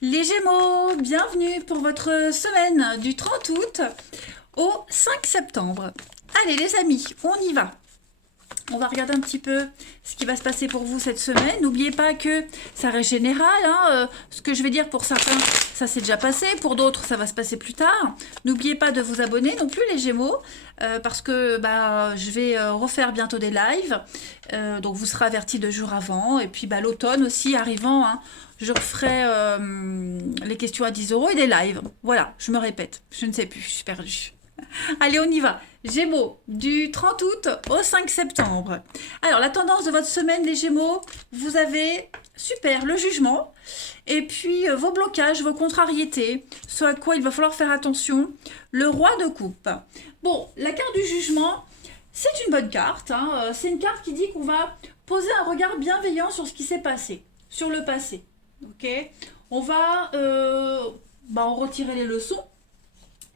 Les Gémeaux, bienvenue pour votre semaine du 30 août au 5 septembre. Allez les amis, on y va. On va regarder un petit peu ce qui va se passer pour vous cette semaine. N'oubliez pas que ça reste général. Ce que je vais dire pour certains, ça s'est déjà passé. Pour d'autres, ça va se passer plus tard. N'oubliez pas de vous abonner non plus les Gémeaux. Parce que je vais refaire bientôt des lives. Donc vous serez avertis 2 jours avant. Et puis l'automne aussi arrivant. Je referai les questions à 10 euros et des lives. Voilà, je me répète. Je ne sais plus, je suis perdue. Allez, on y va. Gémeaux, du 30 août au 5 septembre. Alors, la tendance de votre semaine, les Gémeaux, vous avez, super, le jugement, et puis vos blocages, vos contrariétés, ce à quoi il va falloir faire attention, le roi de coupe. Bon, la carte du jugement, c'est une bonne carte. C'est une carte qui dit qu'on va poser un regard bienveillant sur ce qui s'est passé, sur le passé. Ok. On va en retirer les leçons,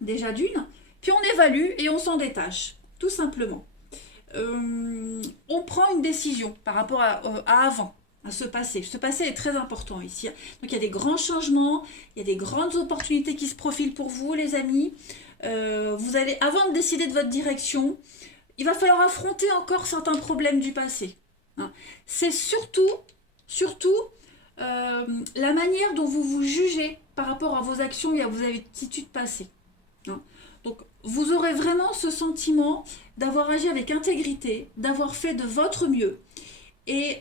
déjà d'une. Puis on évalue et on s'en détache, tout simplement. On prend une décision par rapport à avant, à ce passé. Ce passé est très important ici. Donc il y a des grands changements, il y a des grandes opportunités qui se profilent pour vous, les amis. Vous allez, avant de décider de votre direction, il va falloir affronter encore certains problèmes du passé. C'est surtout la manière dont vous vous jugez par rapport à vos actions et à vos attitudes passées. Donc, vous aurez vraiment ce sentiment d'avoir agi avec intégrité, d'avoir fait de votre mieux. Et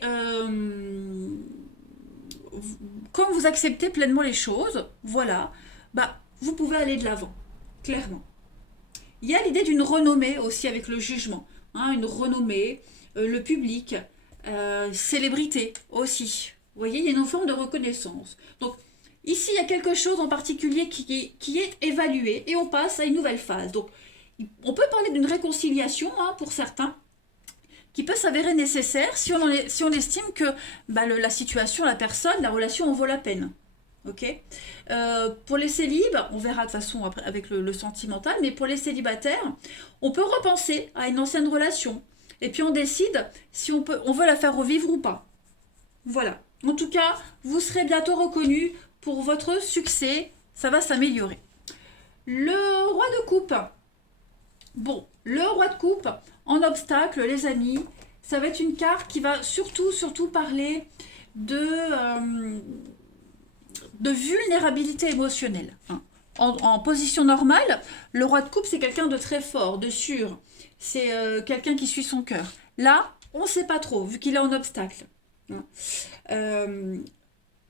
comme vous acceptez pleinement les choses, voilà, vous pouvez aller de l'avant, clairement. Il y a l'idée d'une renommée aussi avec le jugement. Une renommée, le public, célébrité aussi. Vous voyez, il y a une forme de reconnaissance. Donc, ici, il y a quelque chose en particulier qui est évalué et on passe à une nouvelle phase. Donc, on peut parler d'une réconciliation pour certains qui peut s'avérer nécessaire si on estime que la situation, la personne, la relation en vaut la peine. Ok. Pour les célibes, on verra de toute façon après avec le sentimental, mais pour les célibataires, on peut repenser à une ancienne relation et puis on décide si on veut la faire revivre ou pas. Voilà. En tout cas, vous serez bientôt reconnu pour votre succès, ça va s'améliorer. Le roi de coupe. Bon, le roi de coupe, en obstacle, les amis, ça va être une carte qui va surtout parler de vulnérabilité émotionnelle. En position normale, le roi de coupe, c'est quelqu'un de très fort, de sûr. C'est quelqu'un qui suit son cœur. Là, on ne sait pas trop, vu qu'il est en obstacle.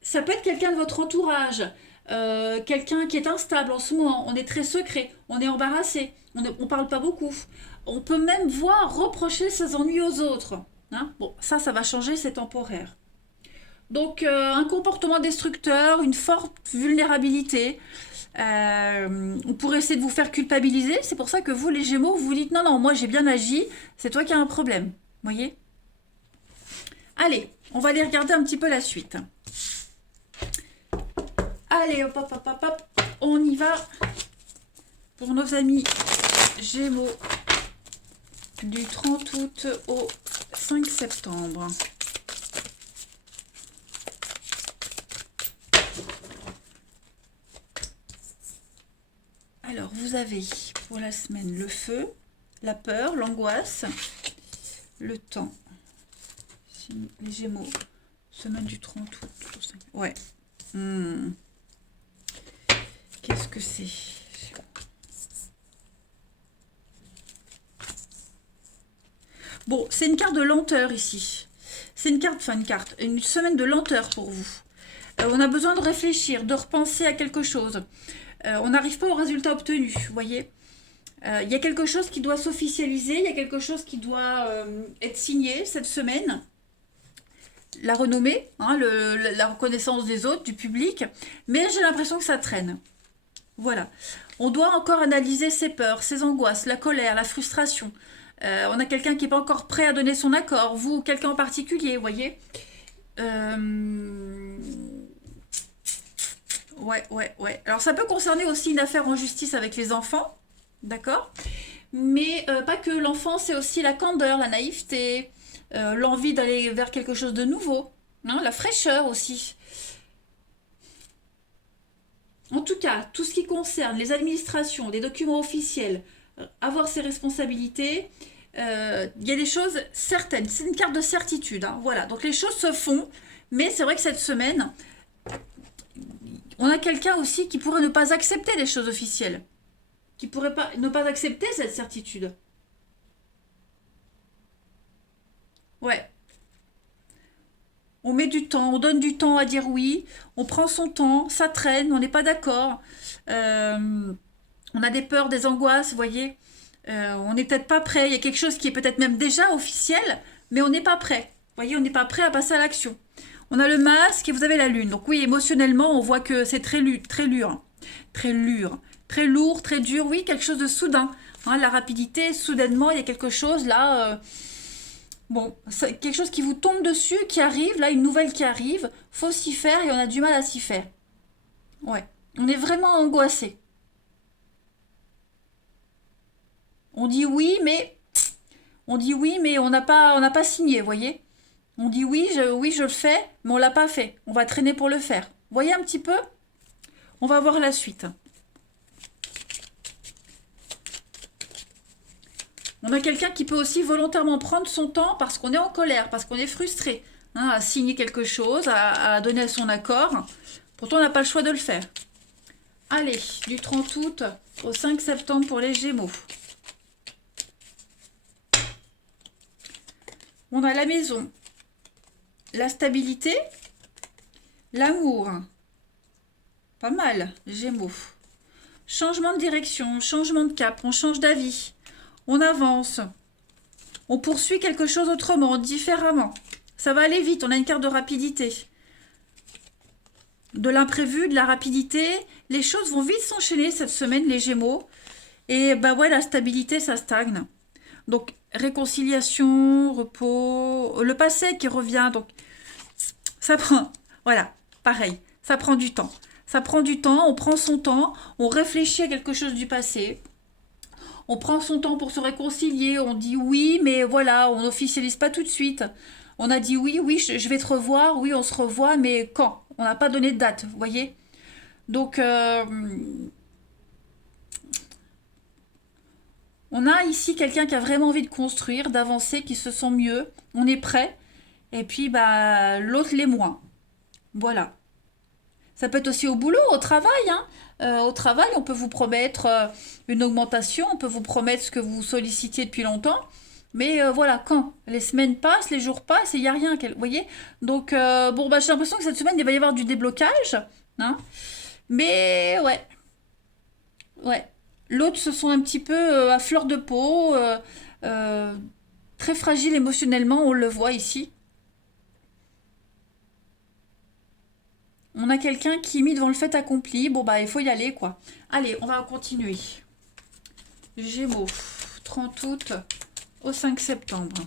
Ça peut être quelqu'un de votre entourage, quelqu'un qui est instable en ce moment, on est très secret, on est embarrassé, on parle pas beaucoup. On peut même voir reprocher ses ennuis aux autres. Bon, ça va changer, c'est temporaire. Donc, un comportement destructeur, une forte vulnérabilité. On pourrait essayer de vous faire culpabiliser. C'est pour ça que vous, les Gémeaux, vous vous dites non, moi j'ai bien agi, c'est toi qui as un problème. Vous voyez ? Allez, on va aller regarder un petit peu la suite. Allez, hop, hop, hop, hop, hop, on y va pour nos amis Gémeaux du 30 août au 5 septembre. Alors, vous avez pour la semaine le feu, la peur, l'angoisse, le temps. Les Gémeaux, semaine du 30 août au 5. Ouais. Qu'est-ce que c'est ? Bon, c'est une carte de lenteur ici. C'est une semaine de lenteur pour vous. On a besoin de réfléchir, de repenser à quelque chose. On n'arrive pas au résultat obtenu, vous voyez. Il y a quelque chose qui doit s'officialiser, il y a quelque chose qui doit être signé cette semaine. La renommée, la reconnaissance des autres, du public, mais j'ai l'impression que ça traîne. Voilà. On doit encore analyser ses peurs, ses angoisses, la colère, la frustration. On a quelqu'un qui n'est pas encore prêt à donner son accord, vous, quelqu'un en particulier, vous voyez. Ouais. Alors ça peut concerner aussi une affaire en justice avec les enfants, d'accord ? Mais pas que l'enfant, c'est aussi la candeur, la naïveté, l'envie d'aller vers quelque chose de nouveau, la fraîcheur aussi. En tout cas, tout ce qui concerne les administrations, les documents officiels, avoir ses responsabilités, il y a des choses certaines. C'est une carte de certitude. Hein, voilà, donc les choses se font, mais c'est vrai que cette semaine, on a quelqu'un aussi qui pourrait ne pas accepter les choses officielles, qui pourrait pas, ne pas accepter cette certitude. Ouais, on met du temps, on donne du temps à dire oui, on prend son temps, ça traîne, on n'est pas d'accord. Euh, on a des peurs, des angoisses, vous voyez. On n'est peut-être pas prêt. Il y a quelque chose qui est peut-être même déjà officiel, mais on n'est pas prêt. Vous voyez, on n'est pas prêt à passer à l'action. On a le masque et vous avez la lune. Donc oui, émotionnellement, on voit que c'est très lourd, très lourd, très dur. Oui, quelque chose de soudain. Hein, la rapidité, soudainement, il y a quelque chose là. Bon, c'est quelque chose qui vous tombe dessus, qui arrive, là, une nouvelle qui arrive. Faut s'y faire et on a du mal à s'y faire. Ouais, on est vraiment angoissé. On dit oui, mais on n'a pas signé, vous voyez. On dit oui, je le fais, mais on l'a pas fait. On va traîner pour le faire. Vous voyez un petit peu? On va voir la suite. On a quelqu'un qui peut aussi volontairement prendre son temps parce qu'on est en colère, parce qu'on est frustré, hein, à signer quelque chose, à donner son accord. Pourtant, on n'a pas le choix de le faire. Allez, du 30 août au 5 septembre pour les Gémeaux. On a la maison, la stabilité, l'amour. Pas mal, Gémeaux. Changement de direction, changement de cap, on change d'avis. On avance. On poursuit quelque chose autrement, différemment. Ça va aller vite, on a une carte de rapidité. De l'imprévu, de la rapidité. Les choses vont vite s'enchaîner cette semaine, les Gémeaux. Et bah ouais, la stabilité, ça stagne. Donc, réconciliation, repos, le passé qui revient. Donc, ça prend, voilà, pareil, ça prend du temps. Ça prend du temps, on prend son temps, on réfléchit à quelque chose du passé. On prend son temps pour se réconcilier, on dit oui, mais voilà, on n'officialise pas tout de suite. On a dit oui, je vais te revoir, oui, on se revoit, mais quand? On n'a pas donné de date, vous voyez? Donc, on a ici quelqu'un qui a vraiment envie de construire, d'avancer, qui se sent mieux. On est prêt. Et puis, bah, l'autre l'est moins. Voilà. Ça peut être aussi au boulot, au travail. Hein. Au travail, on peut vous promettre une augmentation, on peut vous promettre ce que vous sollicitiez depuis longtemps. Mais voilà, quand les semaines passent, les jours passent et il n'y a rien. Vous voyez? Donc, bon, bah, j'ai l'impression que cette semaine, il va y avoir du déblocage. Hein. Mais ouais, ouais. L'autre se sent un petit peu à fleur de peau, euh, très fragile émotionnellement, on le voit ici. On a quelqu'un qui est mis devant le fait accompli. Bon, bah, il faut y aller, quoi. Allez, on va continuer. Gémeaux, 30 août au 5 septembre.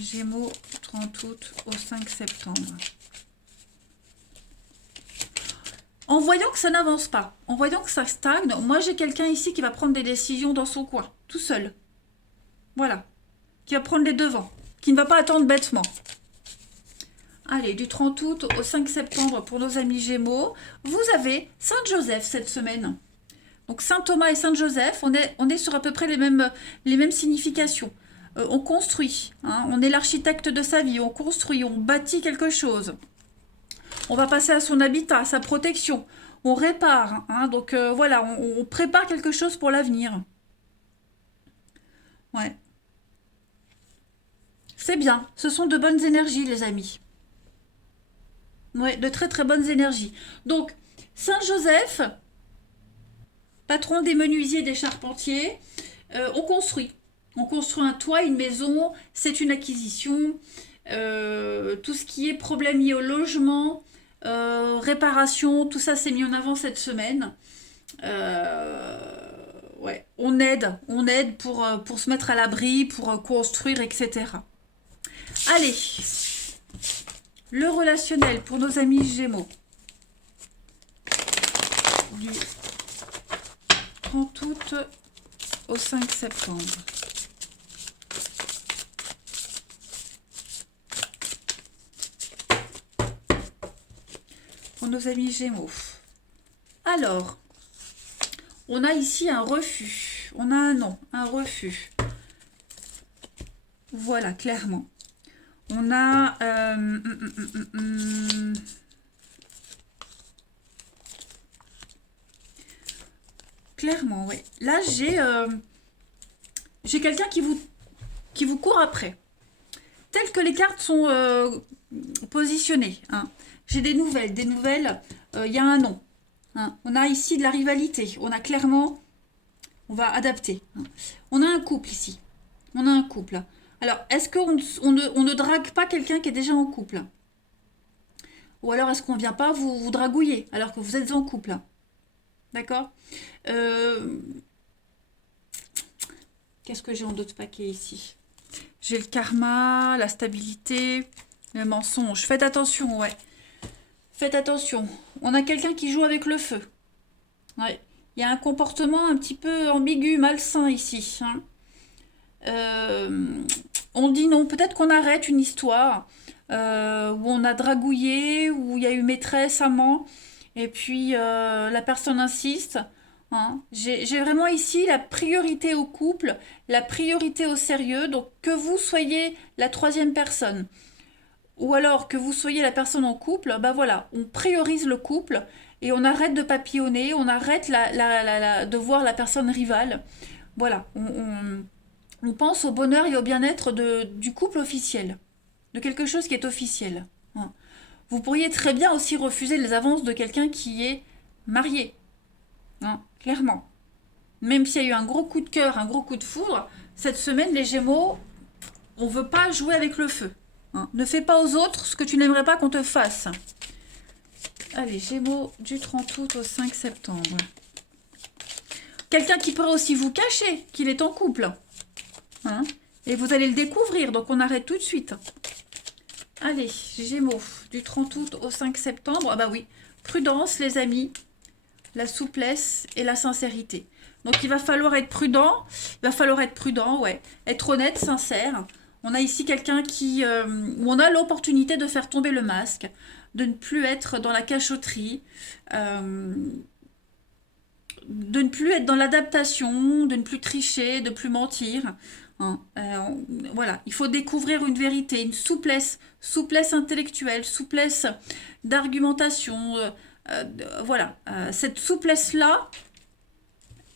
Gémeaux, 30 août au 5 septembre. En voyant que ça n'avance pas, en voyant que ça stagne, moi j'ai quelqu'un ici qui va prendre des décisions dans son coin, tout seul. Voilà. Qui va prendre les devants. Qui ne va pas attendre bêtement. Allez, du 30 août au 5 septembre pour nos amis Gémeaux, vous avez Saint-Joseph cette semaine. Donc Saint Thomas et Saint Joseph, on est sur à peu près les mêmes significations. On construit, hein, on est l'architecte de sa vie, on construit, on bâtit quelque chose. On va passer à son habitat, à sa protection. On répare, hein, donc voilà, on prépare quelque chose pour l'avenir. Ouais. C'est bien, ce sont de bonnes énergies les amis. Ouais, de très très bonnes énergies. Donc, Saint Joseph, patron des menuisiers et des charpentiers, on construit. On construit un toit, une maison, c'est une acquisition. Tout ce qui est problème lié au logement, réparation, tout ça c'est mis en avant cette semaine. Ouais, on aide pour se mettre à l'abri, pour construire, etc. Allez, le relationnel pour nos amis Gémeaux. Du 30 août au 5 septembre. pour nos amis Gémeaux. Alors, on a ici un refus. On a un non, un refus. Voilà, clairement. On a... clairement, oui. Là, j'ai quelqu'un qui vous court après. Telles que les cartes sont positionnées. Hein. J'ai des nouvelles. Des nouvelles, il y a un non. Hein. On a ici de la rivalité. On a clairement... On va adapter. Hein. On a un couple ici. On a un couple. Alors, est-ce qu'on ne drague pas quelqu'un qui est déjà en couple? Ou alors, est-ce qu'on ne vient pas vous dragouiller alors que vous êtes en couple? D'accord. Qu'est-ce que j'ai en d'autres paquets ici? J'ai le karma, la stabilité, le mensonge. Faites attention, ouais. Faites attention. On a quelqu'un qui joue avec le feu. Ouais. Il y a un comportement un petit peu ambigu, malsain ici. Hein. On dit non. Peut-être qu'on arrête une histoire où on a dragouillé, où il y a eu maîtresse, amant, et puis la personne insiste. Hein. J'ai vraiment ici la priorité au couple, la priorité au sérieux. Donc que vous soyez la troisième personne ou alors que vous soyez la personne en couple, bah voilà, on priorise le couple et on arrête de papillonner, on arrête de voir la personne rivale. Voilà, on pense au bonheur et au bien-être du couple officiel, de quelque chose qui est officiel. Hein. Vous pourriez très bien aussi refuser les avances de quelqu'un qui est marié. Hein, clairement. Même s'il y a eu un gros coup de cœur, un gros coup de foudre, cette semaine, les Gémeaux, on ne veut pas jouer avec le feu. Hein. Ne fais pas aux autres ce que tu n'aimerais pas qu'on te fasse. Allez, Gémeaux, du 30 août au 5 septembre. Quelqu'un qui pourrait aussi vous cacher qu'il est en couple. Hein. Et vous allez le découvrir, donc on arrête tout de suite. Allez, Gémeaux, du 30 août au 5 septembre. Ah bah oui, prudence les amis. La souplesse et la sincérité. Donc il va falloir être prudent, ouais. Être honnête, sincère. On a ici quelqu'un où on a l'opportunité de faire tomber le masque, de ne plus être dans la cachotterie, de ne plus être dans l'adaptation, de ne plus tricher, de ne plus mentir. Hein. Voilà, il faut découvrir une vérité, une souplesse intellectuelle, souplesse d'argumentation, voilà, cette souplesse-là,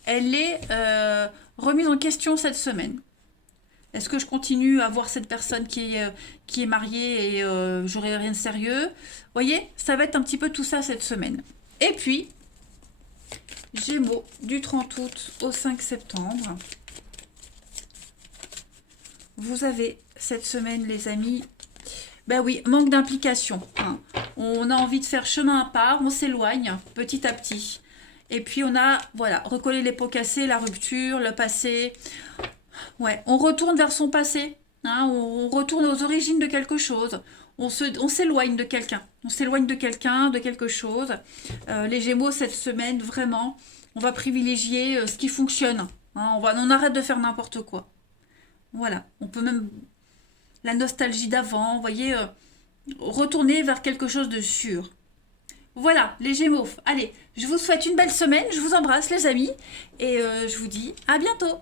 elle est remise en question cette semaine. Est-ce que je continue à voir cette personne qui est mariée et j'aurai rien de sérieux? Vous voyez, ça va être un petit peu tout ça cette semaine. Et puis, Gémeaux, du 30 août au 5 septembre. Vous avez cette semaine, les amis... Ben oui, manque d'implication. Hein. On a envie de faire chemin à part, on s'éloigne petit à petit. Et puis on a, voilà, recoller les pots cassés, la rupture, le passé. Ouais, on retourne vers son passé. Hein, on retourne aux origines de quelque chose. On s'éloigne de quelqu'un. On s'éloigne de quelqu'un, de quelque chose. Les Gémeaux, cette semaine, vraiment, on va privilégier ce qui fonctionne. Hein, on arrête de faire n'importe quoi. Voilà, on peut même... La nostalgie d'avant, vous voyez, retourner vers quelque chose de sûr. Voilà, les Gémeaux. Allez, je vous souhaite une belle semaine, je vous embrasse les amis, et je vous dis à bientôt.